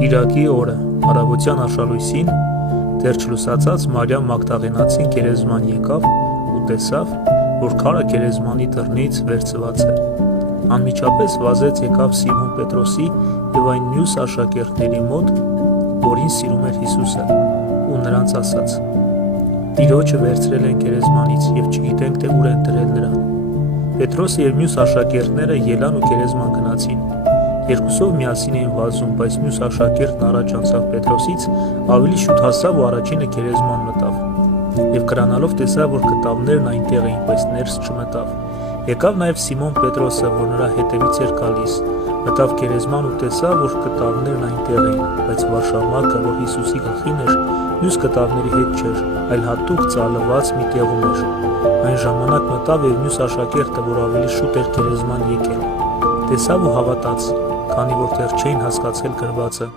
Կիրակի օրը առավոտյան արշալույսին դեռ չլուսացած Մարիամ Մագդաղենացին գերեզման եկավ ու տեսավ, որ քարը գերեզմանի դռնից վերցված է։ Անմիջապես վազեց եկավ Սիմոն Պետրոսի և այն մյուս աշակերտների մոտ, որին սիրում էր Հիսուսը, ու նրանց ասաց. «Տիրոջը վերցրել են գերեզմանից և չգիտենք, թե ուր են դրել նրան»։ Պետրոսը և մյուս աշակերտները ելան ու գերեզման գնացին։ Երկուսով միասին էին վազում, բայց մյուս աշակերտն առաջ անցավ Պետրոսից, ավելի շուտ հասավ ու առաջինը գերեզման մտավ։ Եվ կրանալով տեսավ, որ կտավներն այնտեղ էին, բայց ներս չմտավ։ Եկավ նաև Սիմոն Պետրոսը, որ նրա հետևից էր գալիս, մտավ գերեզման ու տեսավ, որ կտավներն այնտեղ էին, բայց վարշավմակը, որ Հիսուսի գլխին էր, մյուս կտավների հետ չէր, այլ հատուկ ծալված մի տեղում էր։ Այն ժամանակ մտավ և մյուս աշակերտը, որ ավելի շուտ էր գերեզման եկել, տեսավ ու հավատաց, քանի որ դեռ չէին հասկացել գրվածը։